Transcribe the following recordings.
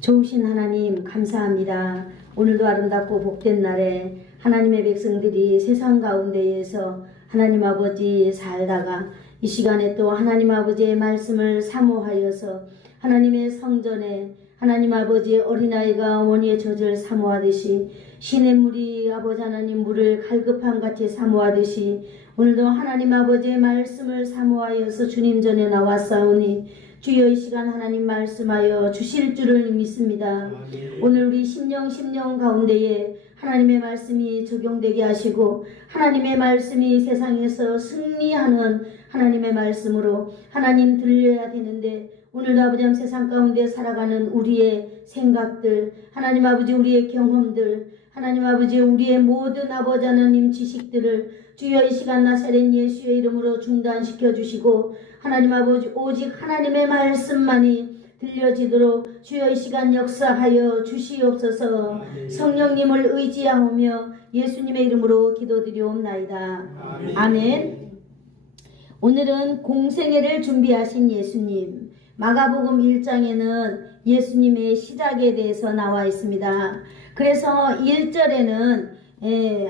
좋으신 하나님 감사합니다. 오늘도 아름답고 복된 날에 하나님의 백성들이 세상 가운데에서 하나님 아버지 살다가 이 시간에 또 하나님 아버지의 말씀을 사모하여서 하나님의 성전에 하나님 아버지의 어린아이가 원희의 젖을 사모하듯이 시냇물이 아버지 하나님 물을 갈급함같이 사모하듯이 오늘도 하나님 아버지의 말씀을 사모하여서 주님 전에 나왔사오니 주여 이 시간 하나님 말씀하여 주실 줄을 믿습니다. 아멘. 오늘 우리 심령 가운데에 하나님의 말씀이 적용되게 하시고 하나님의 말씀이 세상에서 승리하는 하나님의 말씀으로 하나님 들려야 되는데 오늘도 아버지 하나님 세상 가운데 살아가는 우리의 생각들 하나님 아버지 우리의 경험들 하나님 아버지 우리의 모든 아버지 하나님 지식들을 주여 이 시간 나사렛 예수의 이름으로 중단시켜 주시고 하나님 아버지 오직 하나님의 말씀만이 들려지도록 주여 이 시간 역사하여 주시옵소서. 아멘. 성령님을 의지하오며 예수님의 이름으로 기도드리옵나이다. 아멘. 아멘. 오늘은 공생애를 준비하신 예수님, 마가복음 1장에는 예수님의 시작에 대해서 나와 있습니다. 그래서 1절에는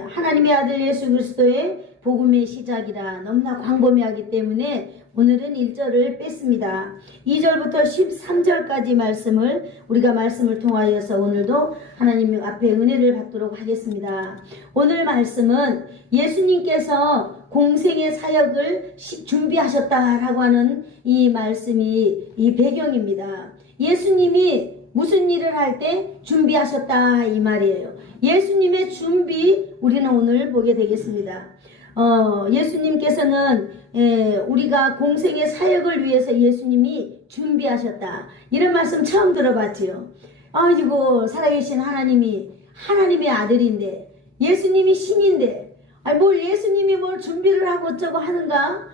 하나님의 아들 예수 그리스도의 복음의 시작이라 너무나 광범위하기 때문에 오늘은 1절을 뺐습니다. 2절부터 13절까지 말씀을 우리가 말씀을 통하여서 오늘도 하나님 앞에 은혜를 받도록 하겠습니다. 오늘 말씀은 예수님께서 공생의 사역을 준비하셨다라고 하는 이 말씀이 이 배경입니다. 예수님이 무슨 일을 할 때 준비하셨다 이 말이에요. 예수님의 준비 우리는 오늘 보게 되겠습니다. 예수님께서는 우리가 공생의 사역을 위해서 예수님이 준비하셨다. 이런 말씀 처음 들어봤지요. 아이고 살아계신 하나님이 하나님의 아들인데 예수님이 신인데 뭘 예수님이 뭘 준비를 하고 어쩌고 하는가?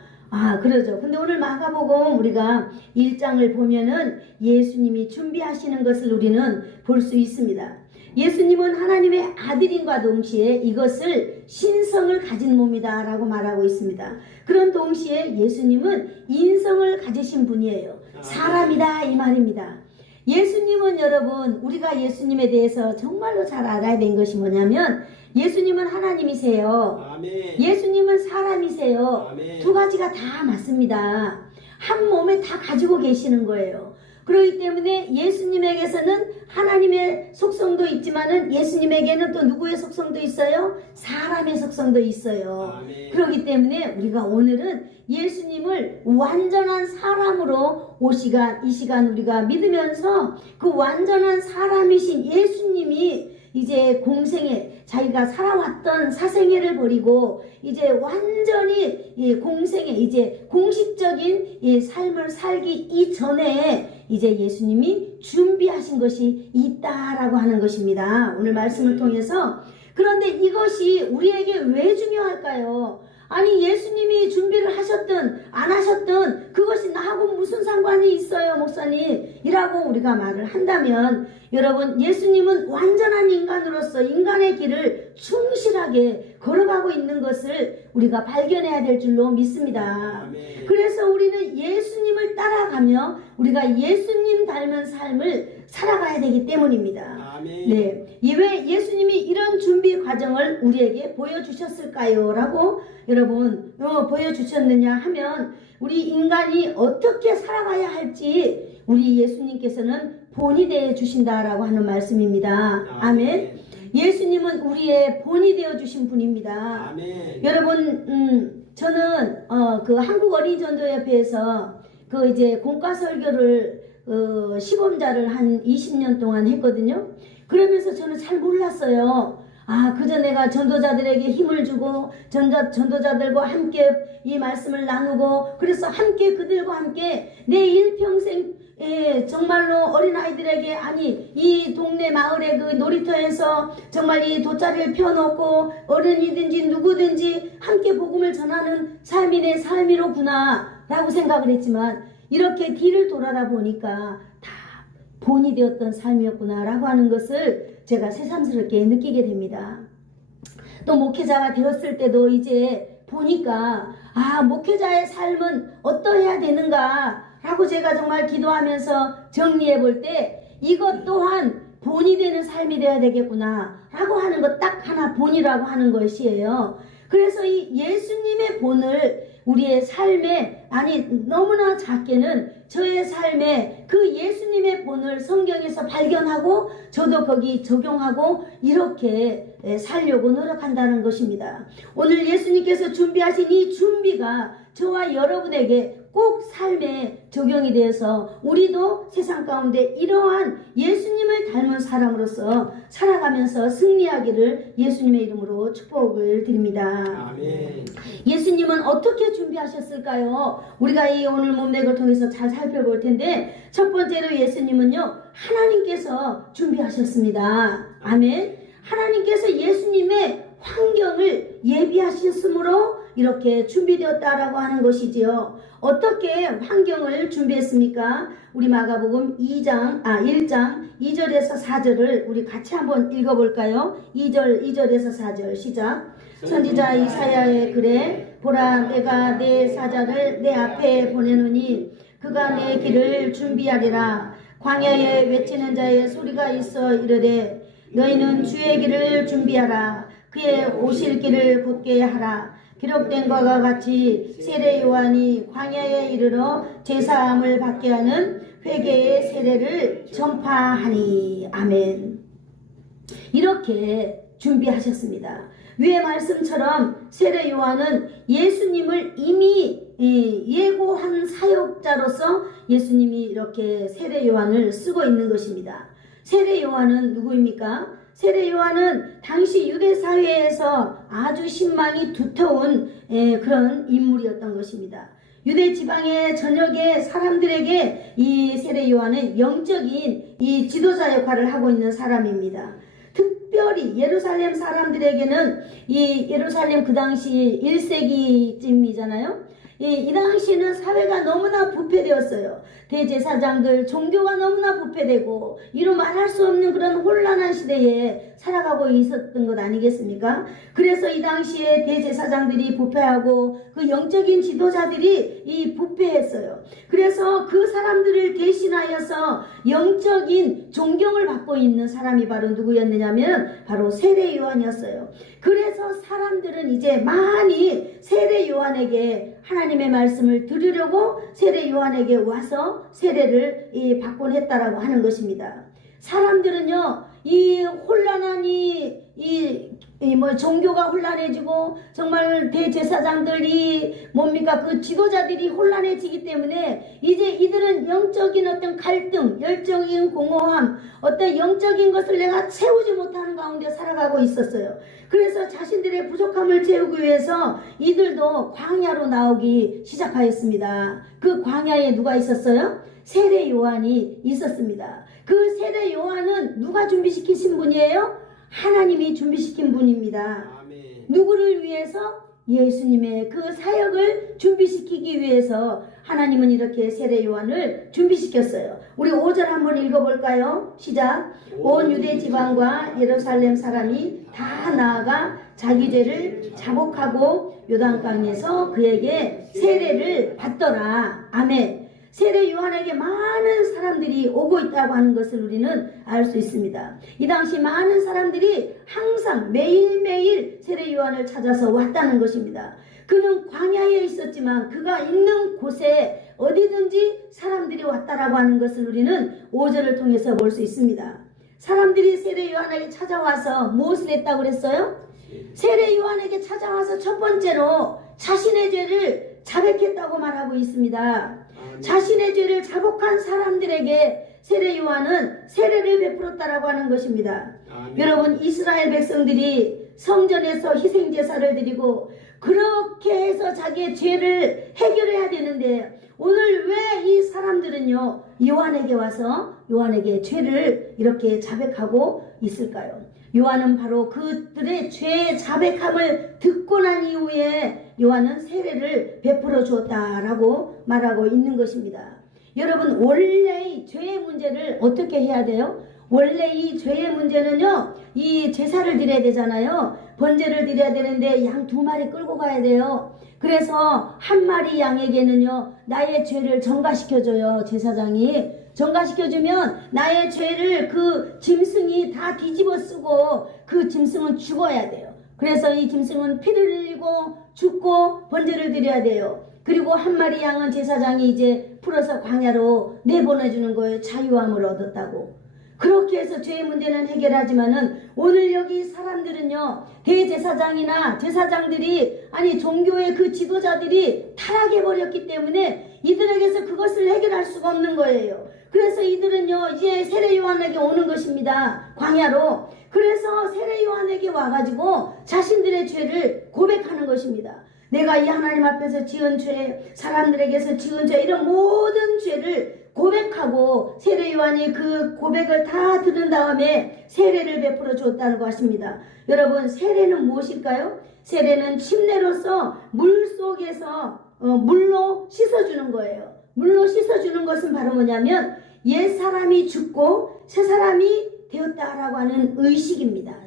그러죠. 근데 오늘 마가복음 우리가 1장을 보면은 예수님이 준비하시는 것을 우리는 볼 수 있습니다. 예수님은 하나님의 아들인과 동시에 이것을 신성을 가진 몸이다 라고 말하고 있습니다. 그런 동시에 예수님은 인성을 가지신 분이에요. 사람이다 이 말입니다. 예수님은 여러분 우리가 예수님에 대해서 정말로 잘 알아야 되는 것이 뭐냐면 예수님은 하나님이세요. 아멘. 예수님은 사람이세요. 아멘. 두 가지가 다 맞습니다. 한 몸에 다 가지고 계시는 거예요. 그렇기 때문에 예수님에게서는 하나님의 속성도 있지만은 예수님에게는 또 누구의 속성도 있어요? 사람의 속성도 있어요. 아멘. 그렇기 때문에 우리가 오늘은 예수님을 완전한 사람으로 이 시간 우리가 믿으면서 그 완전한 사람이신 예수님이 이제 공생애 자기가 살아왔던 사생애를 버리고 이제 완전히 공생애 이제 공식적인 삶을 살기 이전에 이제 예수님이 준비하신 것이 있다라고 하는 것입니다. 오늘 말씀을 통해서. 그런데 이것이 우리에게 왜 중요할까요? 아니 예수님이 준비를 하셨든 안 하셨든 그것이 나하고 무슨 상관이 있어요 목사님 이라고 우리가 말을 한다면 여러분 예수님은 완전한 인간으로서 인간의 길을 충실하게 걸어가고 있는 것을 우리가 발견해야 될 줄로 믿습니다. 아멘. 그래서 우리는 예수님을 따라가며 우리가 예수님 닮은 삶을 살아가야 되기 때문입니다. 아멘. 네, 왜 예수님이 이런 준비 과정을 우리에게 보여주셨을까요? 라고 여러분 보여주셨느냐 하면 우리 인간이 어떻게 살아가야 할지 우리 예수님께서는 본이 되어 주신다라고 하는 말씀입니다. 아멘. 예수님은 우리의 본이 되어 주신 분입니다. 아멘. 여러분 저는 그 한국어린이전도협회에서 그 이제 공과 설교를 시범자를 한 20년 동안 했거든요. 그러면서 저는 잘 몰랐어요. 그저 내가 전도자들에게 힘을 주고 전도자들과 함께 이 말씀을 나누고 그래서 함께 그들과 함께 내 일평생 정말로 어린아이들에게 아니 이 동네 마을의 그 놀이터에서 정말 이 돗자리를 펴놓고 어른이든지 누구든지 함께 복음을 전하는 삶이 내 삶이로구나 라고 생각을 했지만 이렇게 뒤를 돌아다 보니까 다 본이 되었던 삶이었구나 라고 하는 것을 제가 새삼스럽게 느끼게 됩니다. 또 목회자가 되었을 때도 이제 보니까 목회자의 삶은 어떠해야 되는가 라고 제가 정말 기도하면서 정리해 볼 때 이것 또한 본이 되는 삶이 되어야 되겠구나 라고 하는 것 딱 하나 본이라고 하는 것이에요. 그래서 이 예수님의 본을 우리의 삶에, 아니 너무나 작게는 저의 삶에 그 예수님의 본을 성경에서 발견하고 저도 거기 적용하고 이렇게 살려고 노력한다는 것입니다. 오늘 예수님께서 준비하신 이 준비가 저와 여러분에게 꼭 삶에 적용이 되어서 우리도 세상 가운데 이러한 예수님을 닮은 사람으로서 살아가면서 승리하기를 예수님의 이름으로 축복을 드립니다. 아멘. 예수님은 어떻게 준비하셨을까요? 우리가 이 오늘 문맥을 통해서 잘 살펴볼 텐데 첫 번째로 예수님은요, 하나님께서 준비하셨습니다. 아멘. 하나님께서 예수님의 환경을 예비하셨으므로 이렇게 준비되었다라고 하는 것이지요. 어떻게 환경을 준비했습니까? 우리 마가복음 1장 2절에서 4절을 우리 같이 한번 읽어볼까요? 2절에서 4절 시작. 선지자 이사야의 글에 보라, 내가 내 사자를 내 앞에 보내노니 그가 내 길을 준비하리라. 광야에 외치는 자의 소리가 있어 이르되 너희는 주의 길을 준비하라. 그의 오실 길을 곧게 하라. 기록된 것과 같이 세례 요한이 광야에 이르러 제사함을 받게 하는 회개의 세례를 전파하니. 아멘. 이렇게 준비하셨습니다. 위의 말씀처럼 세례 요한은 예수님을 이미 예고한 사역자로서 예수님이 이렇게 세례 요한을 쓰고 있는 것입니다. 세례 요한은 누구입니까? 세례 요한은 당시 유대 사회에서 아주 신망이 두터운 그런 인물이었던 것입니다. 유대 지방의 전역의 사람들에게 이 세례 요한은 영적인 이 지도자 역할을 하고 있는 사람입니다. 특별히 예루살렘 사람들에게는 이 예루살렘 그 당시 1세기쯤이잖아요. 이 당시는 사회가 너무나 부패되었어요. 대제사장들 종교가 너무나 부패되고 이루 말할 수 없는 그런 혼란한 시대에 살아가고 있었던 것 아니겠습니까? 그래서 이 당시에 대제사장들이 부패하고 그 영적인 지도자들이 이 부패했어요. 그래서 그 사람들을 대신하여서 영적인 존경을 받고 있는 사람이 바로 누구였느냐면 바로 세례 요한이었어요. 그래서 사람들은 이제 많이 세례 요한에게 하나님의 말씀을 들으려고 세례 요한에게 와서 세례를 받곤 했다라고 하는 것입니다. 사람들은요, 이 혼란한 종교가 혼란해지고 정말 대제사장들이 그 지도자들이 혼란해지기 때문에 이제 이들은 영적인 어떤 갈등, 열정적인 공허함, 어떤 영적인 것을 내가 채우지 못하는 가운데 살아가고 있었어요. 그래서 자신들의 부족함을 채우기 위해서 이들도 광야로 나오기 시작하였습니다. 그 광야에 누가 있었어요? 세례 요한이 있었습니다. 그 세례 요한은 누가 준비시키신 분이에요? 하나님이 준비시킨 분입니다. 아멘. 누구를 위해서? 예수님의 그 사역을 준비시키기 위해서 하나님은 이렇게 세례 요한을 준비시켰어요. 우리 5절 한번 읽어볼까요? 시작. 온 유대 지방과 예루살렘 사람이 다 나아가 자기 죄를 자복하고 요단강에서 그에게 세례를 받더라. 아멘. 세례 요한에게 많은 사람들이 오고 있다고 하는 것을 우리는 알 수 있습니다. 이 당시 많은 사람들이 항상 매일매일 세례 요한을 찾아서 왔다는 것입니다. 그는 광야에 있었지만 그가 있는 곳에 어디든지 사람들이 왔다라고 하는 것을 우리는 5절을 통해서 볼 수 있습니다. 사람들이 세례 요한에게 찾아와서 무엇을 했다고 그랬어요? 세례 요한에게 찾아와서 첫 번째로 자신의 죄를 자백했다고 말하고 있습니다. 자신의 죄를 자복한 사람들에게 세례 요한은 세례를 베풀었다라고 하는 것입니다. 여러분, 이스라엘 백성들이 성전에서 희생제사를 드리고 그렇게 해서 자기의 죄를 해결해야 되는데 오늘 왜 이 사람들은요 요한에게 와서 요한에게 죄를 이렇게 자백하고 있을까요? 요한은 바로 그들의 죄의 자백함을 듣고 난 이후에 요한은 세례를 베풀어 주었다라고 말하고 있는 것입니다. 여러분, 원래 죄의 문제를 어떻게 해야 돼요? 원래 이 죄의 문제는요, 이 제사를 드려야 되잖아요. 번제를 드려야 되는데 양 2마리 끌고 가야 돼요. 그래서 1마리 양에게는요, 나의 죄를 전가시켜줘요. 제사장이 전가시켜주면 나의 죄를 그 짐승이 다 뒤집어 쓰고 그 짐승은 죽어야 돼요. 그래서 이 짐승은 피를 흘리고 죽고 번제를 드려야 돼요. 그리고 1마리 양은 제사장이 이제 풀어서 광야로 내보내주는 거예요. 자유함을 얻었다고. 그렇게 해서 죄의 문제는 해결하지만은 오늘 여기 사람들은요, 대제사장이나 제사장들이, 아니 종교의 그 지도자들이 타락해버렸기 때문에 이들에게서 그것을 해결할 수가 없는 거예요. 그래서 이들은요, 이제 세례 요한에게 오는 것입니다. 광야로. 그래서 세례 요한에게 와가지고 자신들의 죄를 고백하는 것입니다. 내가 이 하나님 앞에서 지은 죄, 사람들에게서 지은 죄, 이런 모든 죄를 고백하고 세례 요한이 그 고백을 다 들은 다음에 세례를 베풀어 줬다는 것입니다. 여러분, 세례는 무엇일까요? 세례는 침례로서 물 속에서 물로 씻어주는 거예요. 물로 씻어주는 것은 바로 뭐냐면 옛 사람이 죽고 새 사람이 되었다라고 하는 의식입니다.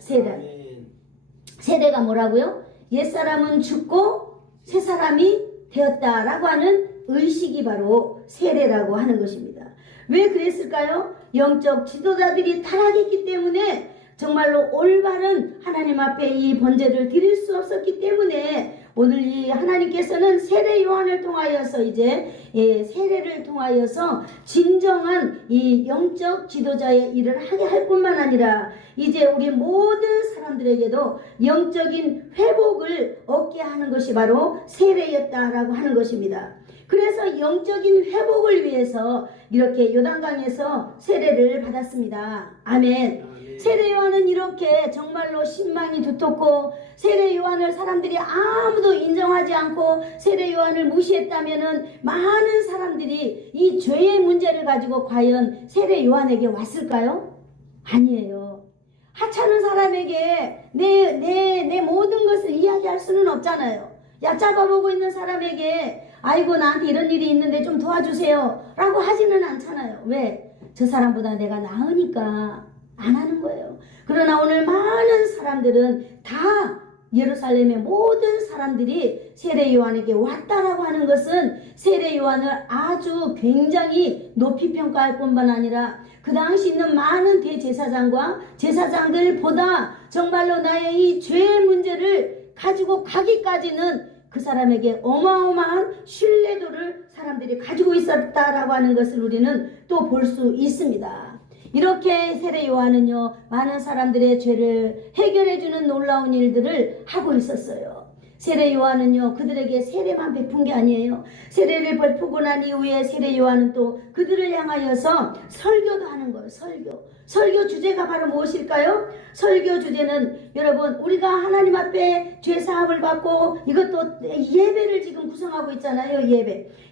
세례가 뭐라고요? 옛 사람은 죽고 새 사람이 되었다라고 하는 의식이 바로 세례라고 하는 것입니다. 왜 그랬을까요? 영적 지도자들이 타락했기 때문에 정말로 올바른 하나님 앞에 이 번제를 드릴 수 없었기 때문에 오늘 이 하나님께서는 세례 요한을 통하여서 이제 세례를 통하여서 진정한 이 영적 지도자의 일을 하게 할 뿐만 아니라 이제 우리 모든 사람들에게도 영적인 회복을 얻게 하는 것이 바로 세례였다라고 하는 것입니다. 그래서 영적인 회복을 위해서 이렇게 요단강에서 세례를 받았습니다. 아멘. 세례 요한은 이렇게 정말로 신망이 두텁고 세례 요한을 사람들이 아무도 인정하지 않고 세례 요한을 무시했다면은 많은 사람들이 이 죄의 문제를 가지고 과연 세례 요한에게 왔을까요? 아니에요. 하찮은 사람에게 내 모든 것을 이야기할 수는 없잖아요. 얕잡아보고 있는 사람에게 아이고 나한테 이런 일이 있는데 좀 도와주세요 라고 하지는 않잖아요. 왜? 저 사람보다 내가 나으니까 안 하는 거예요. 그러나 오늘 많은 사람들은 다 예루살렘의 모든 사람들이 세례 요한에게 왔다라고 하는 것은 세례 요한을 아주 굉장히 높이 평가할 뿐만 아니라 그 당시 있는 많은 대제사장과 제사장들보다 정말로 나의 이 죄의 문제를 가지고 가기까지는 그 사람에게 어마어마한 신뢰도를 사람들이 가지고 있었다라고 하는 것을 우리는 또 볼 수 있습니다. 이렇게 세례 요한은요, 많은 사람들의 죄를 해결해주는 놀라운 일들을 하고 있었어요. 세례 요한은요, 그들에게 세례만 베푼 게 아니에요. 세례를 베푸고 난 이후에 세례 요한은 또 그들을 향하여서 설교도 하는 거예요. 설교 주제가 바로 무엇일까요? 설교 주제는 여러분, 우리가 하나님 앞에 죄사함을 받고 이것도 예배를 지금 구성하고 있잖아요.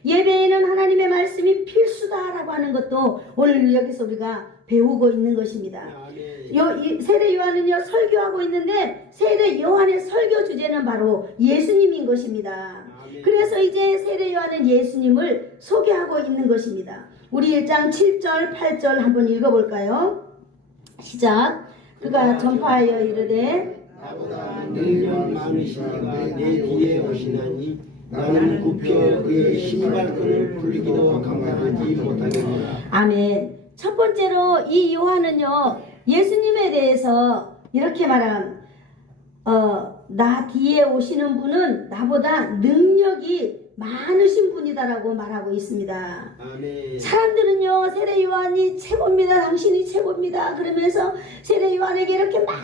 예배에는 하나님의 말씀이 필수다라고 하는 것도 오늘 여기서 우리가 배우고 있는 것입니다. 세례 요한은요, 설교하고 있는데 세례 요한의 설교 주제는 바로 예수님인 것입니다. 그래서 이제 세례 요한은 예수님을 소개하고 있는 것입니다. 우리 1장 7절 8절 한번 읽어볼까요? 시작. 그가 전파하여 이르되 나보다 능력 많으신 이가 내 뒤에 오시나니 나는 굽혀 그의 신발끈을 풀기도 감당하지 못하겠노라. 아멘. 첫 번째로 이 요한은요, 예수님에 대해서 이렇게 말함. 나 뒤에 오시는 분은 나보다 능력이 많으신 분이다라고 말하고 있습니다. 아멘. 사람들은요, 세례 요한이 최고입니다, 당신이 최고입니다 그러면서 세례 요한에게 이렇게 막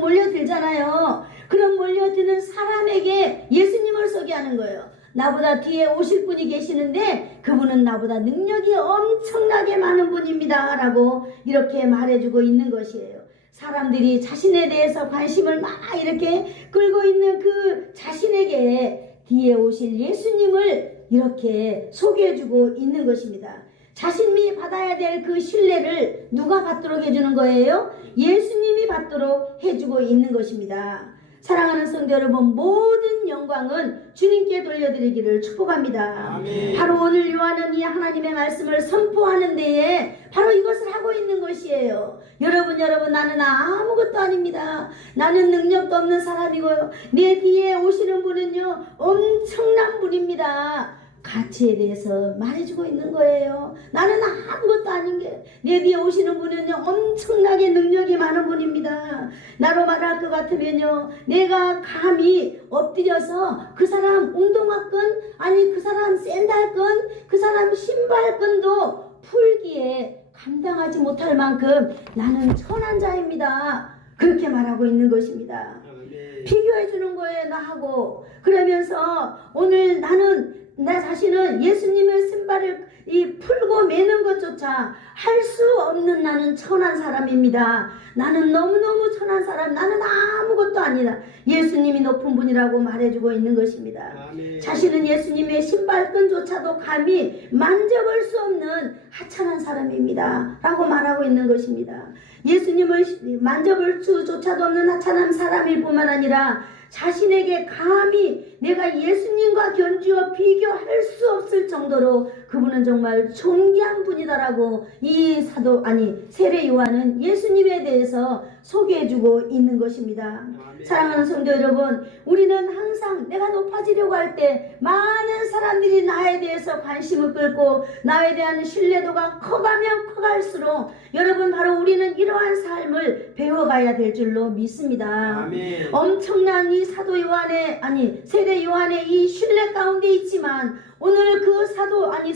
몰려들잖아요. 그런 몰려드는 사람에게 예수님을 소개하는 거예요. 나보다 뒤에 오실 분이 계시는데 그분은 나보다 능력이 엄청나게 많은 분입니다 라고 이렇게 말해주고 있는 것이에요. 사람들이 자신에 대해서 관심을 막 이렇게 끌고 있는 그 자신에게 뒤에 오실 예수님을 이렇게 소개해주고 있는 것입니다. 자신이 받아야 될 그 신뢰를 누가 받도록 해주는 거예요? 예수님이 받도록 해주고 있는 것입니다. 사랑하는 성도 여러분, 모든 영광은 주님께 돌려드리기를 축복합니다. 아멘. 바로 오늘 요한은 이 하나님의 말씀을 선포하는 데에 바로 이것을 하고 있는 것이에요. 여러분 나는 아무것도 아닙니다. 나는 능력도 없는 사람이고요. 내 뒤에 오시는 분은요 엄청난 분입니다. 가치에 대해서 말해주고 있는 거예요. 나는 아무것도 아닌 게 내 뒤에 오시는 분은요 엄청나게 능력이 많은 분입니다. 나로 말할 것 같으면요 내가 감히 엎드려서 그 사람 운동화끈 아니 그 사람 샌들끈 그 사람 신발끈도 풀기에 감당하지 못할 만큼 나는 천한 자입니다. 그렇게 말하고 있는 것입니다. 비교해 주는 거예요 나하고. 그러면서 오늘 나는 나 자신은 예수님의 신발을 풀고 매는 것조차 할 수 없는 나는 천한 사람입니다. 나는 너무너무 천한 사람, 나는 아무것도 아니다. 예수님이 높은 분이라고 말해주고 있는 것입니다. 아멘. 자신은 예수님의 신발끈조차도 감히 만져볼 수 없는 하찮은 사람입니다 라고 말하고 있는 것입니다. 예수님을 만져볼 수조차도 없는 하찮은 사람일 뿐만 아니라 자신에게 감히 내가 예수님과 견주어 비교할 수 없을 정도로 그분은 정말 존귀한 분이다라고 이 세례 요한은 예수님에 대해서 소개해주고 있는 것입니다. 아멘. 사랑하는 성도 여러분, 우리는 항상 내가 높아지려고 할 때 많은 사람들이 나에 대해서 관심을 끌고 나에 대한 신뢰도가 커가면 커갈수록 여러분 바로 우리는 이러한 삶을 배워가야 될 줄로 믿습니다. 아멘. 엄청난 이 세례 요한의 이 신뢰 가운데 있지만 오늘 그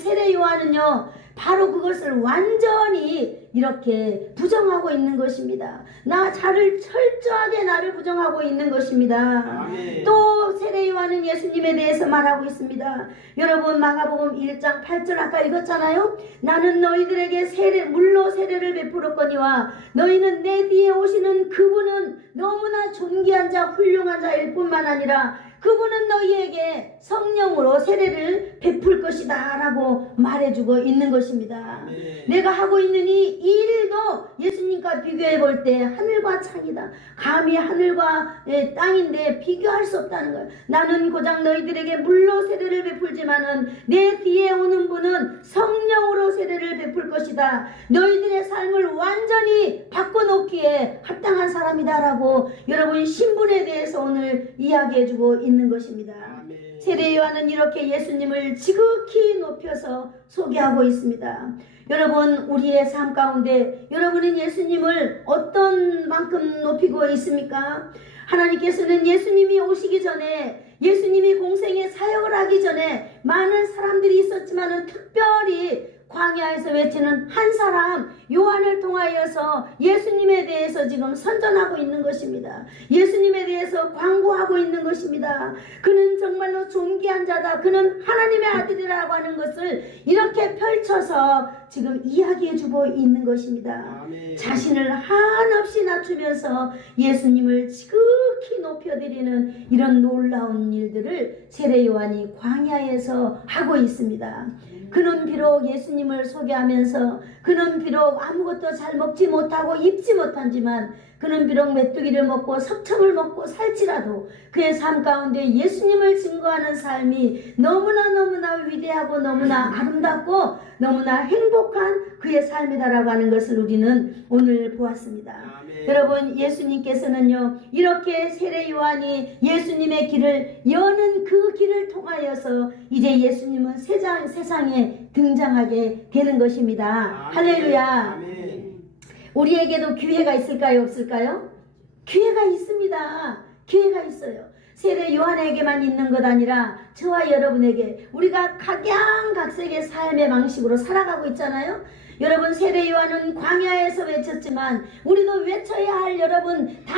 세례 요한은요 바로 그것을 완전히 이렇게 부정하고 있는 것입니다. 나를 철저하게 나를 부정하고 있는 것입니다. 아멘. 또 세례 요한은 예수님에 대해서 말하고 있습니다. 여러분 마가복음 1장 8절 아까 읽었잖아요. 나는 너희들에게 물로 세례를 베풀었거니와 너희는 내 뒤에 오시는 그분은 너무나 존귀한 자 훌륭한 자일 뿐만 아니라 그분은 너희에게 성령으로 세례를 베풀 것이다 라고 말해주고 있는 것입니다. 아멘. 내가 하고 있는 이 일도 예수님과 비교해 볼 때 하늘과 창이다. 감히 하늘과 땅인데 비교할 수 없다는 거예요. 나는 고작 너희들에게 물로 세례를 베풀지만은 내 뒤에 오는 분은 성령으로 세례를 베풀 것이다. 너희들의 삶을 완전히 바꿔놓기에 합당한 사람이다 라고 여러분 신분에 대해서 오늘 이야기해주고 있는 것입니다. 아멘. 세례 요한은 이렇게 예수님을 지극히 높여서 소개하고 있습니다. 여러분 우리의 삶 가운데 여러분은 예수님을 어떤 만큼 높이고 있습니까? 하나님께서는 예수님이 오시기 전에 예수님이 공생의 사역을 하기 전에 많은 사람들이 있었지만은 특별히 광야에서 외치는 한 사람 요한을 통하여서 예수님에 대해서 지금 선전하고 있는 것입니다. 예수님에 대해서 광고하고 있는 것입니다. 그는 정말로 존귀한 자다. 그는 하나님의 아들이라고 하는 것을 이렇게 펼쳐서 지금 이야기해주고 있는 것입니다. 아멘. 자신을 한없이 낮추면서 예수님을 지극히 높여드리는 이런 놀라운 일들을 세례 요한이 광야에서 하고 있습니다. 그는 비록 예수님을 소개하면서 그는 비록 아무것도 잘 먹지 못하고 입지 못하지만 그는 비록 메뚜기를 먹고 석청을 먹고 살지라도 그의 삶 가운데 예수님을 증거하는 삶이 너무나 위대하고 너무나 아름답고 너무나 행복한 그의 삶이다라고 하는 것을 우리는 오늘 보았습니다. 아멘. 여러분 예수님께서는요 이렇게 세례 요한이 예수님의 길을 여는 그 길을 통하여서 이제 예수님은 세상에 등장하게 되는 것입니다. 아멘. 할렐루야. 아멘. 우리에게도 기회가 있을까요? 없을까요? 기회가 있습니다. 기회가 있어요. 세례 요한에게만 있는 것 아니라 저와 여러분에게 우리가 각양각색의 삶의 방식으로 살아가고 있잖아요. 여러분 세례 요한은 광야에서 외쳤지만 우리도 외쳐야 할 여러분 다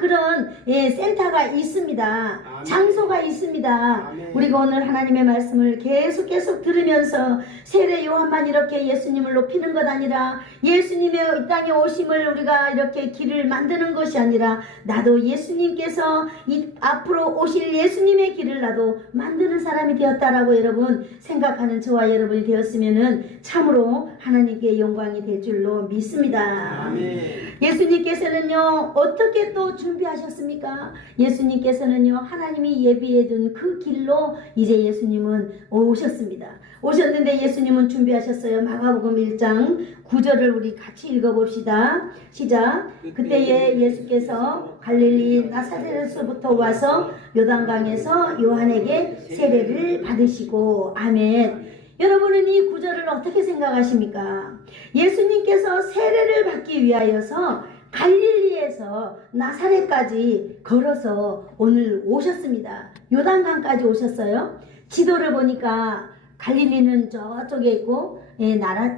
그런 센터가 있습니다. 아멘. 장소가 있습니다. 아멘. 우리가 오늘 하나님의 말씀을 계속 들으면서 세례 요한만 이렇게 예수님을 높이는 것 아니라 예수님의 이 땅에 오심을 우리가 이렇게 길을 만드는 것이 아니라 나도 예수님께서 앞으로 오실 예수님의 길을 나도 만들어 만드는 사람이 되었다라고 여러분 생각하는 저와 여러분이 되었으면은 참으로 하나님께 영광이 될 줄로 믿습니다. 아멘. 예수님께서는요 어떻게 또 준비하셨습니까? 예수님께서는요 하나님이 예비해둔 그 길로 이제 예수님은 오셨습니다. 오셨는데 예수님은 준비하셨어요. 마가복음 1장 9절을 우리 같이 읽어봅시다. 시작. 그때에 예수께서 갈릴리 나사렛에서부터 와서 요단강에서 요한에게 세례를 받으시고. 아멘. 여러분은 이 구절을 어떻게 생각하십니까? 예수님께서 세례를 받기 위하여서 갈릴리에서 나사렛까지 걸어서 오늘 오셨습니다. 요단강까지 오셨어요. 지도를 보니까 갈릴리는 저쪽에 있고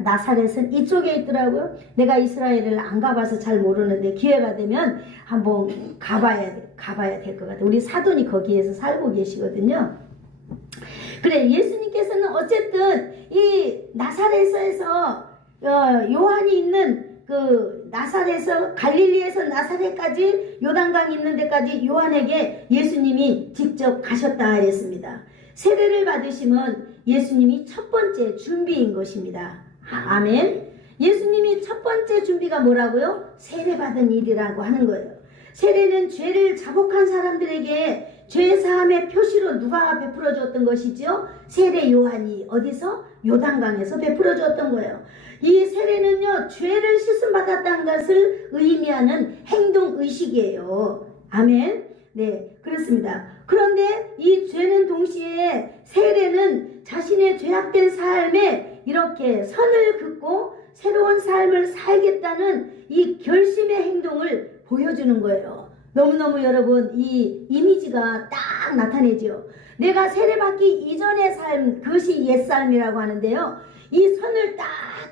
나사렛은 이쪽에 있더라고요. 내가 이스라엘을 안 가봐서 잘 모르는데 기회가 되면 한번 가봐야 될 것 같아요. 우리 사돈이 거기에서 살고 계시거든요. 그래, 예수님께서는 어쨌든 이 나사렛에서 요한이 있는 그 나사렛에서 갈릴리에서 나사렛까지 요단강 있는 데까지 요한에게 예수님이 직접 가셨다 했습니다. 세례를 받으시면 예수님이 첫 번째 준비인 것입니다. 아멘. 예수님이 첫 번째 준비가 뭐라고요? 세례받은 일이라고 하는 거예요. 세례는 죄를 자복한 사람들에게 죄사함의 표시로 누가 베풀어 줬던 것이죠? 세례 요한이 어디서? 요단강에서 베풀어 줬던 거예요. 이 세례는요 죄를 씻음 받았다는 것을 의미하는 행동의식이에요. 아멘. 네, 그렇습니다. 그런데 이 죄는 동시에 세례는 자신의 죄악된 삶에 이렇게 선을 긋고 새로운 삶을 살겠다는 이 결심의 행동을 보여주는 거예요. 너무너무 여러분 이 이미지가 딱 나타내죠. 내가 세례받기 이전의 삶, 그것이 옛삶이라고 하는데요. 이 선을 딱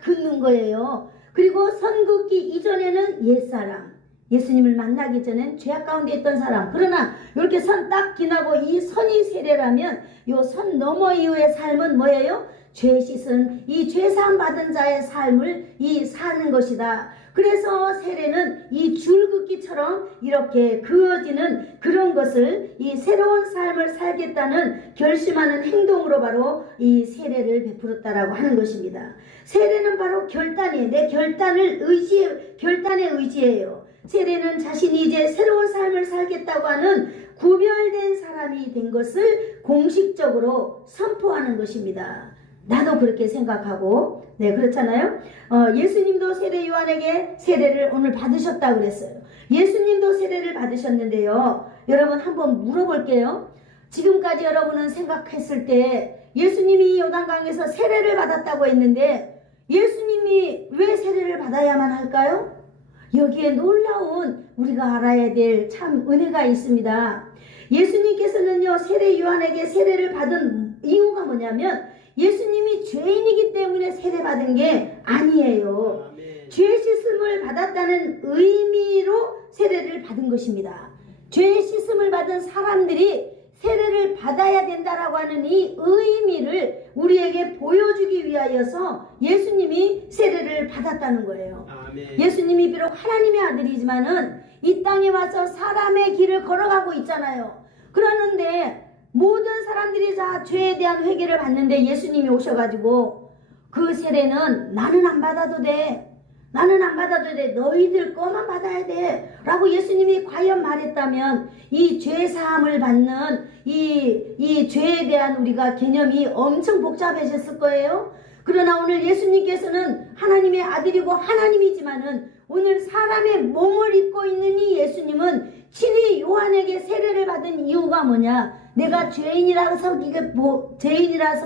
긋는 거예요. 그리고 선 긋기 이전에는 옛사람, 예수님을 만나기 전엔 죄악 가운데 있던 사람. 그러나 이렇게 선 딱 지나고 이 선이 세례라면 이 선 너머 이후의 삶은 뭐예요? 죄 씻은 이 죄사함 받은 자의 삶을 이 사는 것이다. 그래서 세례는 이 줄긋기처럼 이렇게 그어지는 그런 것을 이 새로운 삶을 살겠다는 결심하는 행동으로 바로 이 세례를 베풀었다라고 하는 것입니다. 세례는 바로 결단이에요. 내 결단에 의지해요. 세례는 자신이 이제 새로운 삶을 살겠다고 하는 구별된 사람이 된 것을 공식적으로 선포하는 것입니다. 나도 그렇게 생각하고, 네, 그렇잖아요. 예수님도 세례 요한에게 세례를 오늘 받으셨다고 그랬어요. 예수님도 세례를 받으셨는데요. 여러분 한번 물어볼게요. 지금까지 여러분은 생각했을 때 예수님이 요단강에서 세례를 받았다고 했는데 예수님이 왜 세례를 받아야만 할까요? 여기에 놀라운 우리가 알아야 될 참 은혜가 있습니다. 예수님께서는요 세례 요한에게 세례를 받은 이유가 뭐냐면 예수님이 죄인이기 때문에 세례받은 게 아니에요. 아멘. 죄 씻음을 받았다는 의미로 세례를 받은 것입니다. 죄 씻음을 받은 사람들이 세례를 받아야 된다라고 하는 이 의미를 우리에게 보여주기 위하여서 예수님이 세례를 받았다는 거예요. 아멘. 예수님이 비록 하나님의 아들이지만은 이 땅에 와서 사람의 길을 걸어가고 있잖아요. 그러는데 모든 사람들이 다 죄에 대한 회개를 받는데 예수님이 오셔가지고 그 세례는 나는 안 받아도 돼. 나는 안 받아도 돼. 너희들 거만 받아야 돼. 라고 예수님이 과연 말했다면 이 죄사함을 받는 이 죄에 대한 우리가 개념이 엄청 복잡해졌을 거예요. 그러나 오늘 예수님께서는 하나님의 아들이고 하나님이지만은 오늘 사람의 몸을 입고 있는 이 예수님은 친히 요한에게 세례를 받은 이유가 뭐냐? 내가 죄인이라서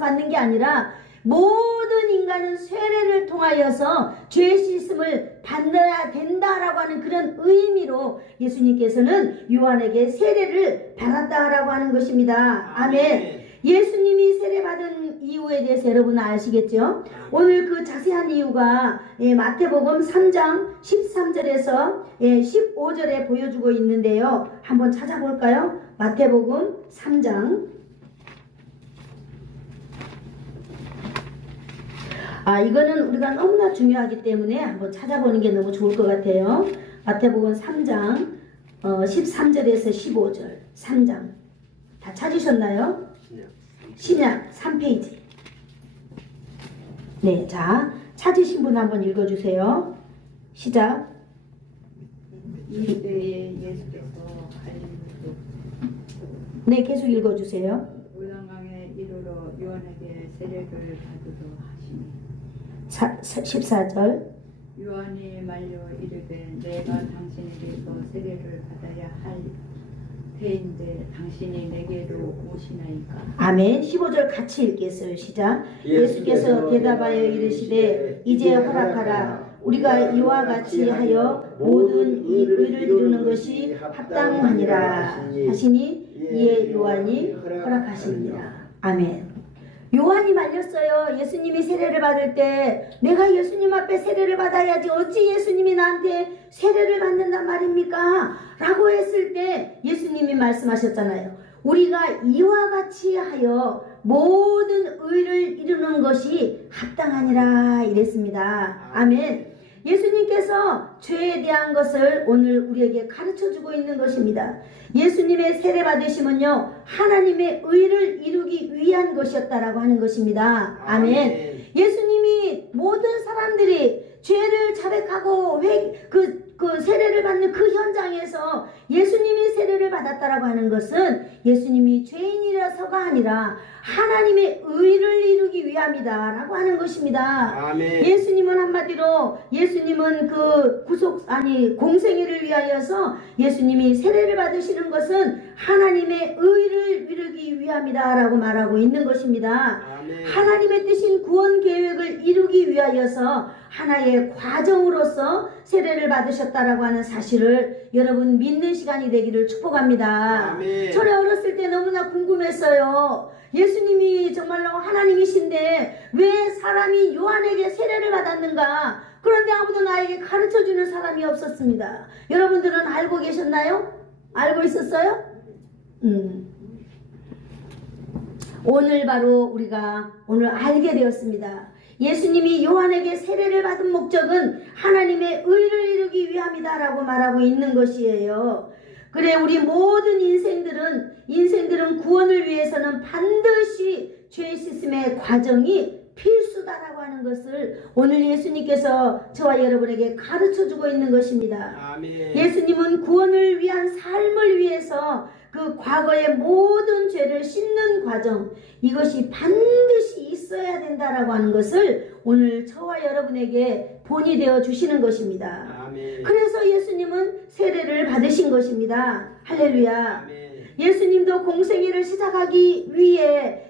받는 게 아니라 모든 인간은 세례를 통하여서 죄 씻음을 받아야 된다라고 하는 그런 의미로 예수님께서는 요한에게 세례를 받았다라고 하는 것입니다. 아멘. 예수님이 세례받은 이유에 대해서 여러분 아시겠죠? 오늘 그 자세한 이유가 마태복음 3장 13절에서 15절에 보여주고 있는데요. 한번 찾아볼까요? 마태복음 3장 이거는 우리가 너무나 중요하기 때문에 한번 찾아보는 게 너무 좋을 것 같아요. 마태복음 3장 13절에서 15절 3장 다 찾으셨나요? 네. 신약 3페이지. 네, 자, 찾으신 분 한번 읽어주세요. 시작. 이때에 예수께서 갈릴리로 네, 계속 읽어주세요. 요단강에 이르러 요한에게 세례를 받으러 하시니 14절. 요한이 말려 이르되 내가 당신에게서 세례를 받아야 할 때인데 당신이 내게로 오시나이까. 아멘. 15절 같이 읽겠어요. 시작. 예수께서 대답하여 이르시되 이제 허락하라. 우리가 이와 같이 하여 모든 의를 이루는 것이 합당하니라 하시니 이에 요한이 허락하십니다. 아멘. 요한이 말렸어요. 예수님이 세례를 받을 때 내가 예수님 앞에 세례를 받아야지 어찌 예수님이 나한테 세례를 받는단 말입니까? 라고 했을 때 예수님이 말씀하셨잖아요. 우리가 이와 같이 하여 모든 의를 이루는 것이 합당하니라 이랬습니다. 아멘. 예수님께서 죄에 대한 것을 오늘 우리에게 가르쳐주고 있는 것입니다. 예수님의 세례 받으심은요 하나님의 의를 이루기 위한 것이었다라고 하는 것입니다. 아멘. 예수님이 모든 사람들이 죄를 자백하고 그 세례를 받는 그 현장에서 예수님이 세례를 받았다라고 하는 것은 예수님이 죄인이라서가 아니라 하나님의 의를 이루기 위함이다 라고 하는 것입니다. 아멘. 예수님은 한마디로 예수님은 그 공생애를 위하여서 예수님이 세례를 받으시는 것은 하나님의 의를 이루기 위함이다 라고 말하고 있는 것입니다. 아멘. 하나님의 뜻인 구원 계획을 이루기 위하여서 하나의 과정으로서 세례를 받으셨다라고 하는 사실을 여러분 믿는 시간이 되기를 축복합니다. 아멘. 저는 어렸을 때 너무나 궁금했어요. 예수님이 정말로 하나님이신데 왜 사람이 요한에게 세례를 받았는가? 그런데 아무도 나에게 가르쳐주는 사람이 없었습니다. 여러분들은 알고 계셨나요? 알고 있었어요? 오늘 바로 우리가 오늘 알게 되었습니다. 예수님이 요한에게 세례를 받은 목적은 하나님의 의를 이루기 위함이다 라고 말하고 있는 것이에요. 그래 우리 모든 인생들은 구원을 위해서는 반드시 죄 씻음의 과정이 필수다라고 하는 것을 오늘 예수님께서 저와 여러분에게 가르쳐주고 있는 것입니다. 아멘. 예수님은 구원을 위한 삶을 위해서 그 과거의 모든 죄를 씻는 과정 이것이 반드시 있어야 된다라고 하는 것을 오늘 저와 여러분에게 본이 되어 주시는 것입니다. 아멘. 그래서 예수님은 세례를 받으신 것입니다. 할렐루야. 아멘. 예수님도 공생애를 시작하기 위해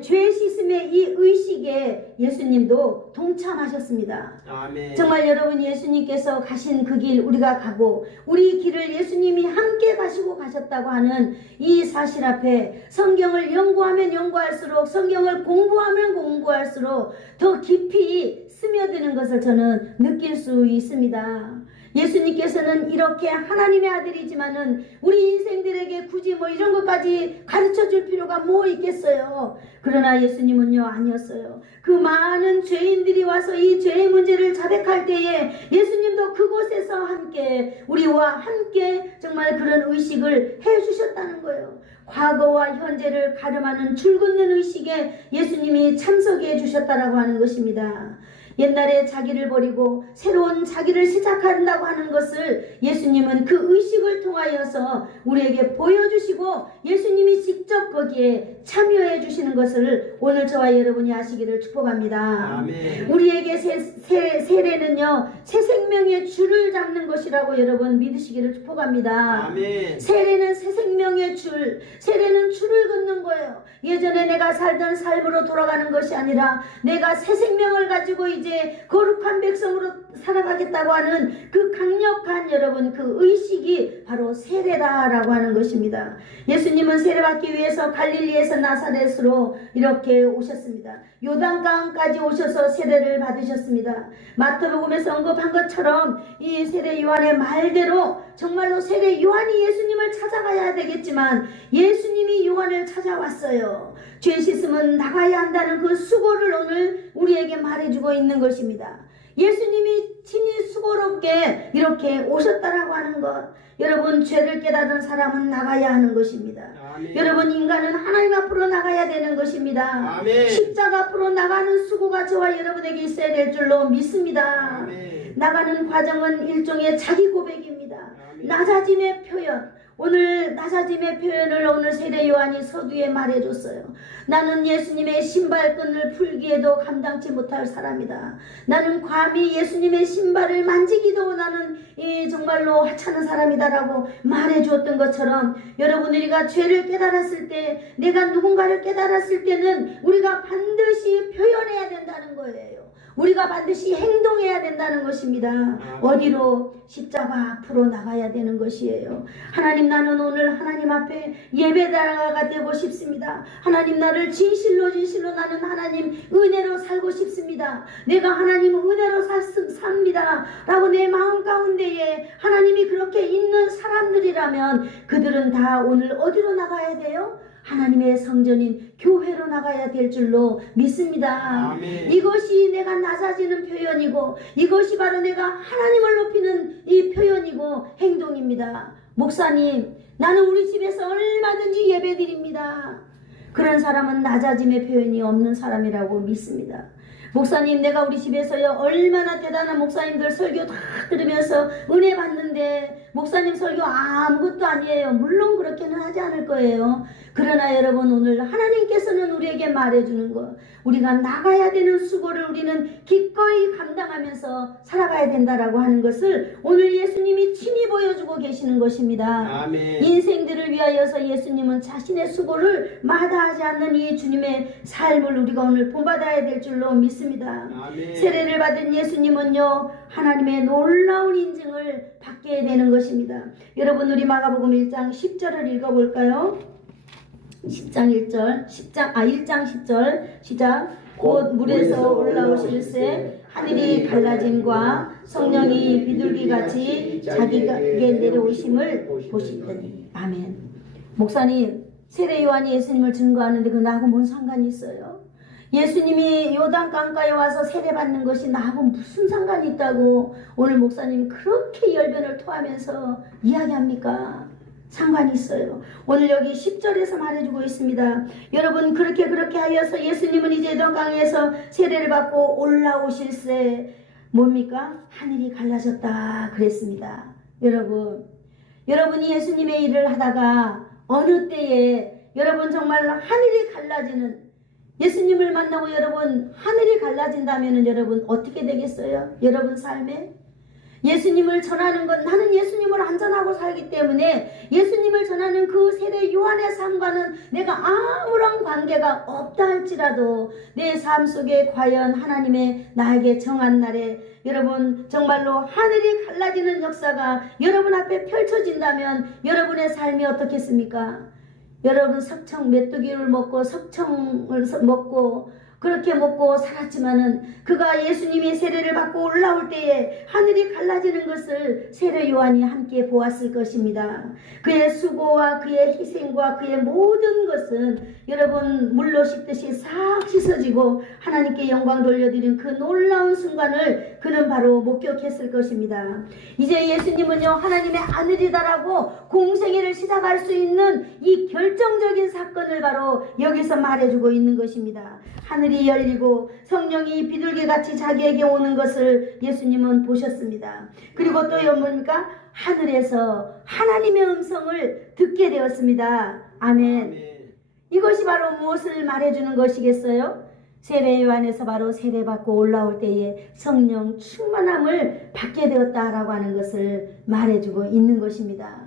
죄 씻음의 이 의식에 예수님도 동참하셨습니다. 아멘. 정말 여러분 예수님께서 가신 그 길 우리가 가고 우리 길을 예수님이 함께 가시고 가셨다고 하는 이 사실 앞에 성경을 연구하면 연구할수록 성경을 공부하면 공부할수록 더 깊이 스며드는 것을 저는 느낄 수 있습니다. 예수님께서는 이렇게 하나님의 아들이지만은 우리 인생들에게 굳이 뭐 이런 것까지 가르쳐 줄 필요가 뭐 있겠어요. 그러나 예수님은요 아니었어요. 그 많은 죄인들이 와서 이 죄의 문제를 자백할 때에 예수님도 그곳에서 함께 우리와 함께 정말 그런 의식을 해주셨다는 거예요. 과거와 현재를 가름하는 줄긋는 의식에 예수님이 참석해 주셨다라고 하는 것입니다. 옛날에 자기를 버리고 새로운 자기를 시작한다고 하는 것을 예수님은 그 의식을 통하여서 우리에게 보여주시고 예수님이 직접 거기에 참여해 주시는 것을 오늘 저와 여러분이 아시기를 축복합니다. 아멘. 우리에게 세례는요 새 생명의 줄을 잡는 것이라고 여러분 믿으시기를 축복합니다. 아멘. 세례는 새 생명의 줄, 세례는 줄을 긋는 거예요. 예전에 내가 살던 삶으로 돌아가는 것이 아니라 내가 새 생명을 가지고 이제 거룩한 백성으로 살아가겠다고 하는 그 강력한 여러분 그 의식이 바로 세례다라고 하는 것입니다. 예수님은 세례받기 위해서 갈릴리에서 나사렛으로 이렇게 오셨습니다. 요단강까지 오셔서 세례를 받으셨습니다. 마태복음에서 언급한 것처럼 이 세례 요한의 말대로 정말로 세례 요한이 예수님을 찾아가야 되겠지만 예수님이 요한을 찾아왔어요. 죄 씻음은 나가야 한다는 그 수고를 오늘 우리에게 말해주고 있는 것입니다. 예수님이 친히 수고롭게 이렇게 오셨다라고 하는 것. 여러분, 죄를 깨달은 사람은 나가야 하는 것입니다. 아멘. 여러분, 인간은 하나님 앞으로 나가야 되는 것입니다. 아멘. 십자가 앞으로 나가는 수고가 저와 여러분에게 있어야 될 줄로 믿습니다. 아멘. 나가는 과정은 일종의 자기 고백입니다. 아멘. 낮아짐의 표현. 오늘 낮아짐의 표현을 오늘 세례 요한이 서두에 말해줬어요. 나는 예수님의 신발끈을 풀기에도 감당치 못할 사람이다. 나는 감히 예수님의 신발을 만지기도 나는 정말로 하찮은 사람이다라고 말해주었던 것처럼, 여러분, 우리가 죄를 깨달았을 때, 내가 누군가를 깨달았을 때는 우리가 반드시 표현해야 된다는 거예요. 우리가 반드시 행동해야 된다는 것입니다. 어디로? 십자가 앞으로 나가야 되는 것이에요. 하나님, 나는 오늘 하나님 앞에 예배자가 되고 싶습니다. 하나님, 나를 진실로 나는 하나님 은혜로 살고 싶습니다. 내가 하나님 은혜로 삽니다 라고 내 마음 가운데에 하나님이 그렇게 있는 사람들이라면 그들은 다 오늘 어디로 나가야 돼요? 하나님의 성전인 교회로 나가야 될 줄로 믿습니다. 아멘. 이것이 내가 낮아지는 표현이고, 이것이 바로 내가 하나님을 높이는 이 표현이고 행동입니다. 목사님, 나는 우리 집에서 얼마든지 예배드립니다. 그런 사람은 낮아짐의 표현이 없는 사람이라고 믿습니다. 목사님, 내가 우리 집에서요 얼마나 대단한 목사님들 설교 다 들으면서 은혜 받는데 목사님 설교 아무것도 아니에요. 물론 그렇게는 하지 않을 거예요. 그러나 여러분, 오늘 하나님께서는 우리에게 말해주는 것, 우리가 나가야 되는 수고를 우리는 기꺼이 감당하면서 살아가야 된다라고 하는 것을 오늘 예수님이 친히 보여주고 계시는 것입니다. 아멘. 인생들을 위하여서 예수님은 자신의 수고를 마다하지 않는 이 주님의 삶을 우리가 오늘 본받아야 될 줄로 믿습니다. 아멘. 세례를 받은 예수님은요 하나님의 놀라운 인증을 받게 되는 것입니다. 여러분, 우리 마가복음 1장 10절을 읽어볼까요? 1장 10절 시작. 곧 물에서 올라오실새 하늘이 갈라짐과 성령이 비둘기같이 자기에게 내려오심을 보시더니. 아멘. 목사님, 세례 요한이 예수님을 증거하는데 그 나하고 뭔 상관이 있어요? 예수님이 요단 강가에 와서 세례받는 것이 나하고 무슨 상관이 있다고 오늘 목사님이 그렇게 열변을 토하면서 이야기합니까? 상관이 있어요. 오늘 여기 10절에서 말해주고 있습니다. 여러분, 그렇게 하여서 예수님은 이제 요단강에서 세례를 받고 올라오실새 뭡니까? 하늘이 갈라졌다 그랬습니다. 여러분이 예수님의 일을 하다가 어느 때에 여러분 정말 하늘이 갈라지는, 예수님을 만나고 여러분 하늘이 갈라진다면 여러분 어떻게 되겠어요? 여러분 삶에 예수님을 전하는 것, 나는 예수님을 안전하고 살기 때문에 예수님을 전하는 그 세례 요한의 삶과는 내가 아무런 관계가 없다 할지라도 내 삶 속에 과연 하나님의 나에게 정한 날에 여러분 정말로 하늘이 갈라지는 역사가 여러분 앞에 펼쳐진다면 여러분의 삶이 어떻겠습니까? 여러분 석청 메뚜기를 먹고 석청을 먹고 그렇게 먹고 살았지만은 그가 예수님의 세례를 받고 올라올 때에 하늘이 갈라지는 것을 세례 요한이 함께 보았을 것입니다. 그의 수고와 그의 희생과 그의 모든 것은 여러분 물로 씻듯이 싹 씻어지고 하나님께 영광 돌려드린 그 놀라운 순간을 그는 바로 목격했을 것입니다. 이제 예수님은요 하나님의 아들이다라고 공생애를 시작할 수 있는 이 결정적인 사건을 바로 여기서 말해주고 있는 것입니다. 하늘이 열리고 성령이 비둘기같이 자기에게 오는 것을 예수님은 보셨습니다. 그리고 또 뭡니까? 하늘에서 하나님의 음성을 듣게 되었습니다. 아멘. 이것이 바로 무엇을 말해주는 것이겠어요? 세례 요한에서 바로 세례받고 올라올 때에 성령 충만함을 받게 되었다라고 하는 것을 말해주고 있는 것입니다.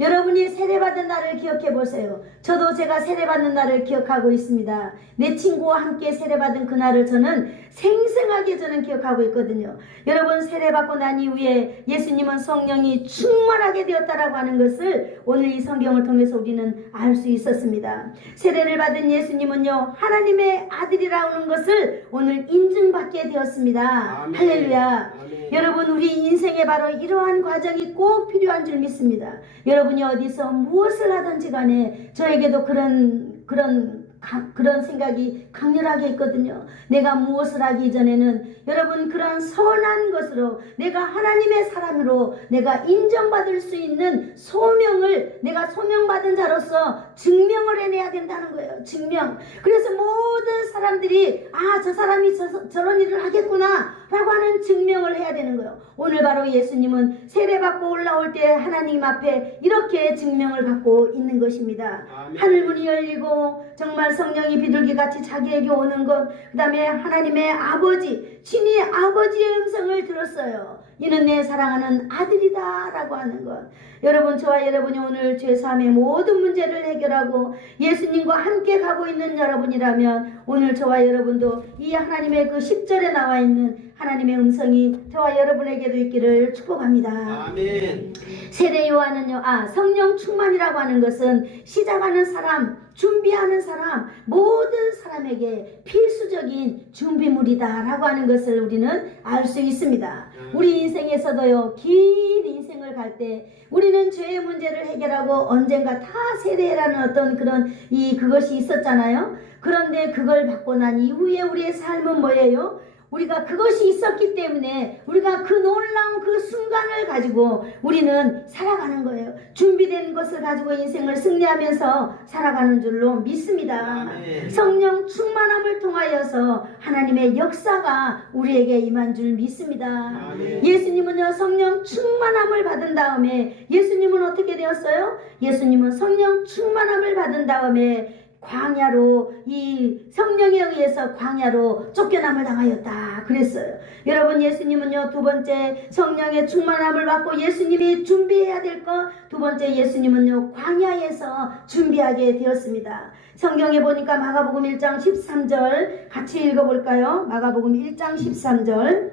여러분이 세례받은 날을 기억해 보세요. 저도 제가 세례받는 날을 기억하고 있습니다. 내 친구와 함께 세례받은 그날을 저는 생생하게 저는 기억하고 있거든요. 여러분, 세례받고 난 이후에 예수님은 성령이 충만하게 되었다라고 하는 것을 오늘 이 성경을 통해서 우리는 알 수 있었습니다. 세례를 받은 예수님은요 하나님의 아들이라는 것을 오늘 인증받게 되었습니다. 아멘. 할렐루야. 아멘. 여러분, 우리 인생에 바로 이러한 과정이 꼭 필요한 줄 믿습니다. 여러분이 어디서 무엇을 하든지 간에 저에게도 그런 그런 생각이 강렬하게 있거든요. 내가 무엇을 하기 이전에는 여러분 그런 선한 것으로 내가 하나님의 사람으로 내가 인정받을 수 있는 소명을 내가 소명받은 자로서 증명을 해내야 된다는 거예요. 증명. 그래서 모든 사람들이 저 사람이 저런 일을 하겠구나 라고 하는 증명을 해야 되는 거예요. 오늘 바로 예수님은 세례받고 올라올 때 하나님 앞에 이렇게 증명을 받고 있는 것입니다. 아멘. 하늘문이 열리고 정말 성령이 비둘기같이 자기에게 오는 것, 그 다음에 하나님의 아버지, 친히 아버지의 음성을 들었어요. 이는 내 사랑하는 아들이다 라고 하는 것. 여러분, 저와 여러분이 오늘 죄사함의 모든 문제를 해결하고 예수님과 함께 가고 있는 여러분이라면 오늘 저와 여러분도 이 하나님의 그 10절에 나와 있는 하나님의 음성이 저와 여러분에게도 있기를 축복합니다. 아멘. 세례 요한은요, 성령 충만이라고 하는 것은 시작하는 사람, 준비하는 사람, 모든 사람에게 필수적인 준비물이다 라고 하는 것을 우리는 알 수 있습니다. 우리 인생에서도요, 긴 인생을 갈 때 우리는 죄의 문제를 해결하고 언젠가 다 세례라는 어떤 그런 그것이 있었잖아요. 그런데 그걸 받고 난 이후에 우리의 삶은 뭐예요? 우리가 그것이 있었기 때문에 우리가 그 놀라운 그 순간을 가지고 우리는 살아가는 거예요. 준비된 것을 가지고 인생을 승리하면서 살아가는 줄로 믿습니다. 아멘. 성령 충만함을 통하여서 하나님의 역사가 우리에게 임한 줄 믿습니다. 아멘. 예수님은요, 성령 충만함을 받은 다음에 예수님은 어떻게 되었어요? 예수님은 성령 충만함을 받은 다음에 광야로 이 성령에 의해서 광야로 쫓겨남을 당하였다 그랬어요. 여러분, 예수님은요, 두 번째 성령의 충만함을 받고 예수님이 준비해야 될 것, 두 번째 예수님은요, 광야에서 준비하게 되었습니다. 성경에 보니까 마가복음 1장 13절 같이 읽어볼까요? 마가복음 1장 13절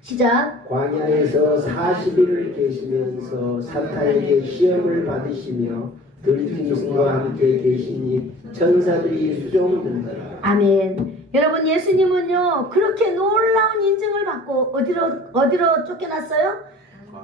시작. 광야에서 40일을 계시면서 사탄에게 시험을 받으시며 들짐승과 함께 계시니 천사들이 수종들더라. 아멘. 여러분, 예수님은요 그렇게 놀라운 인증을 받고 어디로 쫓겨났어요?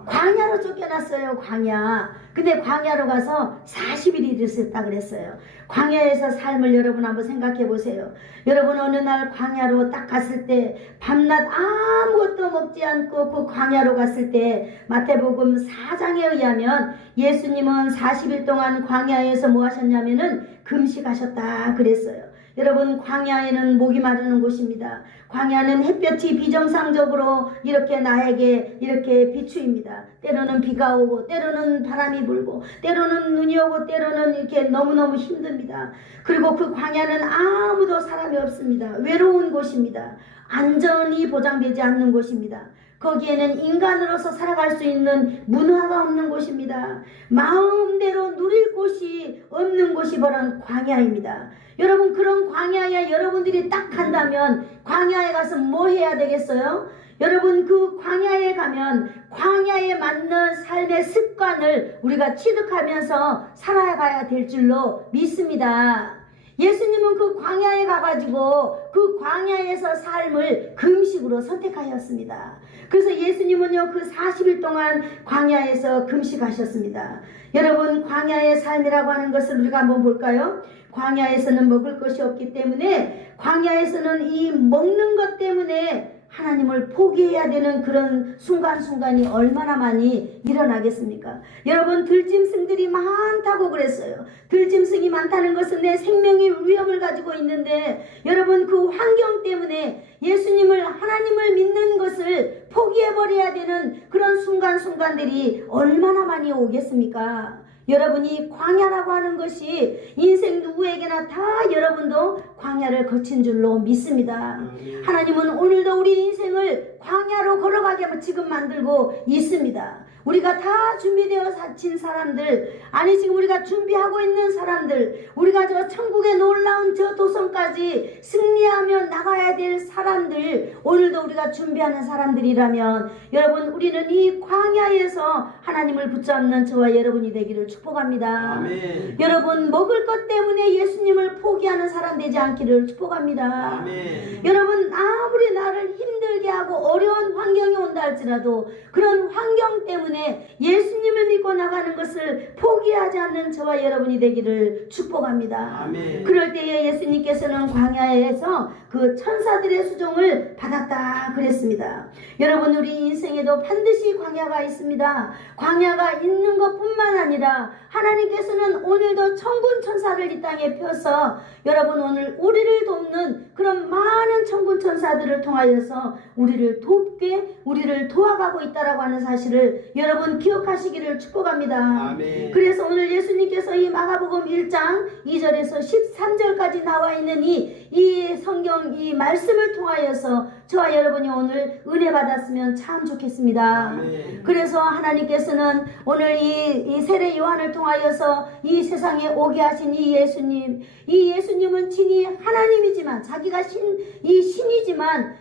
광야로 쫓겨났어요. 광야. 근데 광야로 가서 40일이 있었다 그랬어요. 광야에서 삶을 여러분 한번 생각해 보세요. 여러분, 어느 날 광야로 딱 갔을 때 밤낮 아무것도 먹지 않고 그 광야로 갔을 때 마태복음 4장에 의하면 예수님은 40일 동안 광야에서 뭐 하셨냐면은 금식하셨다 그랬어요. 여러분, 광야에는 목이 마르는 곳입니다. 광야는 햇볕이 비정상적으로 이렇게 나에게 이렇게 비추입니다. 때로는 비가 오고 때로는 바람이 불고 때로는 눈이 오고 때로는 이렇게 너무너무 힘듭니다. 그리고 그 광야는 아무도 사람이 없습니다. 외로운 곳입니다. 안전이 보장되지 않는 곳입니다. 거기에는 인간으로서 살아갈 수 있는 문화가 없는 곳입니다. 마음대로 누릴 곳이 없는 곳이 바로 광야입니다. 여러분, 그런 광야에 여러분들이 딱 간다면 광야에 가서 뭐 해야 되겠어요? 여러분, 그 광야에 가면 광야에 맞는 삶의 습관을 우리가 취득하면서 살아가야 될 줄로 믿습니다. 예수님은 그 광야에 가가지고 그 광야에서 삶을 금식으로 선택하였습니다. 그래서 예수님은요, 그 40일 동안 광야에서 금식하셨습니다. 여러분, 광야의 삶이라고 하는 것을 우리가 한번 볼까요? 광야에서는 먹을 것이 없기 때문에, 광야에서는 이 먹는 것 때문에 하나님을 포기해야 되는 그런 순간순간이 얼마나 많이 일어나겠습니까? 여러분, 들짐승들이 많다고 그랬어요. 들짐승이 많다는 것은 내 생명의 위험을 가지고 있는데, 여러분, 그 환경 때문에 예수님을, 하나님을 믿는 것을 포기해버려야 되는 그런 순간순간들이 얼마나 많이 오겠습니까? 여러분이 광야라고 하는 것이 인생 누구에게나 다 여러분도 광야를 거친 줄로 믿습니다. 하나님은 오늘도 우리 인생을 광야로 걸어가게 지금 만들고 있습니다. 우리가 다 준비되어 사친 사람들, 아니 지금 우리가 준비하고 있는 사람들, 우리가 저 천국의 놀라운 저 도성까지 승리하며 나가야 될 사람들, 오늘도 우리가 준비하는 사람들이라면 여러분, 우리는 이 광야에서 하나님을 붙잡는 저와 여러분이 되기를 축복합니다. 아멘. 여러분, 먹을 것 때문에 예수님을 포기하는 사람 되지 않기를 축복합니다. 아멘. 여러분, 아무리 나를 힘들게 하고 어려운 환경이 온다 할지라도 그런 환경 때문에 예수님을 믿고 나가는 것을 포기하지 않는 저와 여러분이 되기를 축복합니다. 아멘. 그럴 때에 예수님께서는 광야에서 그 천사들의 수종을 받았다 그랬습니다. 여러분, 우리 인생에도 반드시 광야가 있습니다. 광야가 있는 것뿐만 아니라 하나님께서는 오늘도 천군 천사를 이 땅에 펴서 여러분 오늘 우리를 돕는 그런 많은 천군 천사들을 통하여서 우리를 돕게 우리를 도와가고 있다라고 하는 사실을 여러분 기억하시기를 축복합니다. 아멘. 그래서 오늘 예수님께서 이 마가복음 1장 2절에서 13절까지 나와 있는 이 성경 이 말씀을 통하여서 저와 여러분이 오늘 은혜 받았으면 참 좋겠습니다. 아멘. 그래서 하나님께서는 오늘 이 세례 요한을 통하여서 이 세상에 오게 하신 이 예수님은 친히 하나님이지만 자기가 신이지만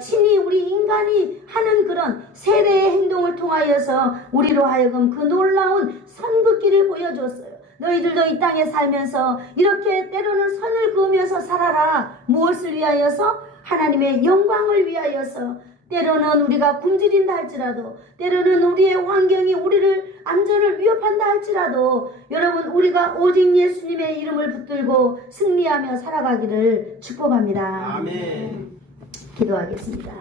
친히 우리 인간이 하는 그런 세례의 행동을 통하여서 우리로 하여금 그 놀라운 선긋기를 보여주었어요. 너희들도 이 땅에 살면서 이렇게 때로는 선을 그으면서 살아라. 무엇을 위하여서? 하나님의 영광을 위하여서. 때로는 우리가 굶주린다 할지라도, 때로는 우리의 환경이 우리를 안전을 위협한다 할지라도, 여러분 우리가 오직 예수님의 이름을 붙들고 승리하며 살아가기를 축복합니다. 아멘. 기도하겠습니다.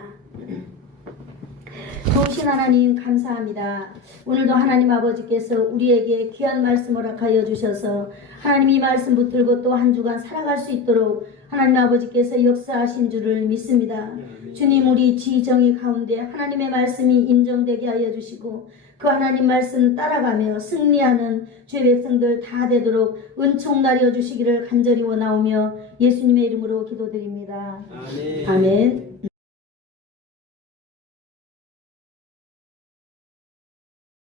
좋으신 하나님 감사합니다. 오늘도 하나님 아버지께서 우리에게 귀한 말씀 허락하여 주셔서 하나님 이 말씀 붙들고 또 한 주간 살아갈 수 있도록 하나님 아버지께서 역사하신 줄을 믿습니다. 주님, 우리 지정의 가운데 하나님의 말씀이 인정되게 하여 주시고 그 하나님 말씀 따라가며 승리하는 주의 백성들 다 되도록 은총 나려 주시기를 간절히 원하오며 예수님의 이름으로 기도드립니다. 아멘. 아멘.